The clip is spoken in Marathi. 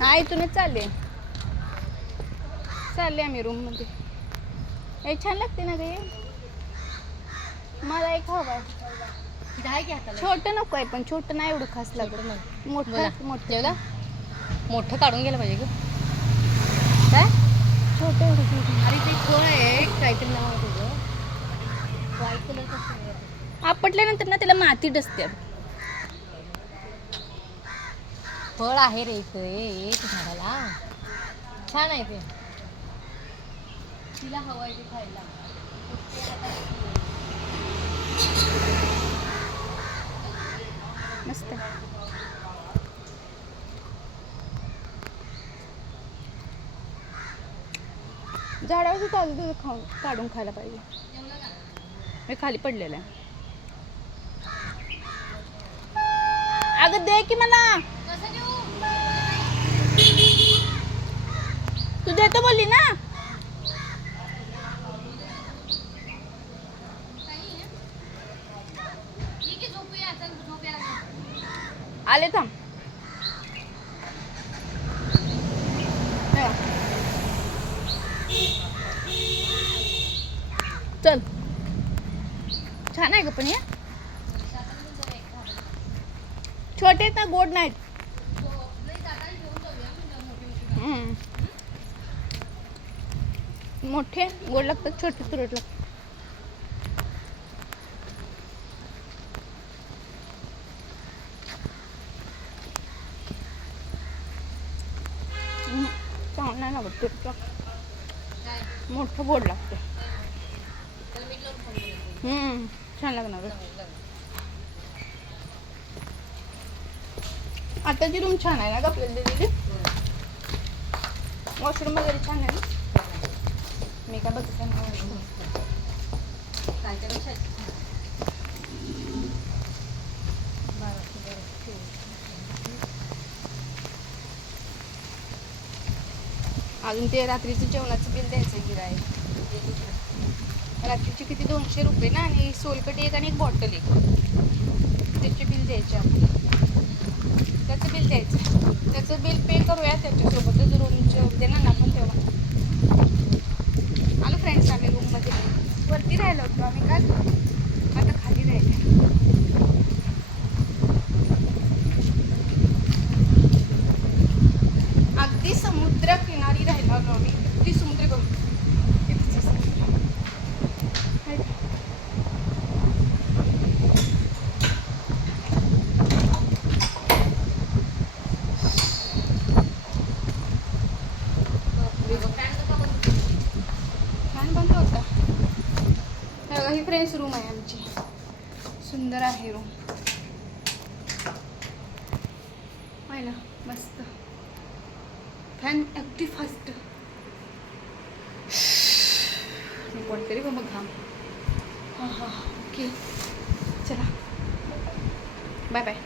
हा इथूनच चालले आम्ही रूम मध्ये. हे छान लागते ना गे. मला एक हवं आहे. छोटं नको आहे पण छोटं नाही एवढं खास लागत. मोठं मोठं काढून गेलं पाहिजे ग. काय छोटं एवढं. अरे ते फळ आहे काहीतरी नाव आहे तुझं. व्हाईट कलर आपटल्यानंतर ना त्याला माती डसते. फळ आहे रे इथं एक झाडाला. छान आहे ते. तिला हवं आहे ते खायला. मस्त. झाडावर ताजं काढून खायला पाहिजे. हे खाली पडलेलं आहे. अगं दे की मला. तू देतो बोलली ना. आले थांब. चल छान आहे का पण हे छोटे आहेत ना गोड नाहीत. मोठे गोड लागतात छोटे तुरट लागतात. चांगलं नाही लागत तुरट. मोठं गोड लागतं. छान लागणार. आताची रूम छान आहे ना का आपल्याला दिलेली. वॉशरूम वगैरे छान आहे ना. मी काय बघते अजून ते रात्रीचं जेवणाचं बिल द्यायचं गिरायक. रात्रीचे किती 200 रुपये ना. आणि सोलकटी एक आणि एक बॉटल एक. त्याचे बिल द्यायचे आपण. त्याचं बिल द्यायचं. त्याचं बिल पे करूया त्याच्यासोबतच रूमचं देणार ना आपण तेव्हा. आलो फ्रेंड्स आम्ही रूममध्ये. वरती राहिलो होतो आम्ही काल. आता खाली राहिले. अगदी समुद्र किनारी राहिलो आम्ही. अगदी समुद्र बघ. फॅन बंद होता. ही फ्रेंड्स रूम आहे आमची. सुंदर आहे रूम. पाहिलं मस्त. फॅन अगदी फास्ट. कोणतरी बघ घाम. हां ओके चला बाय बाय.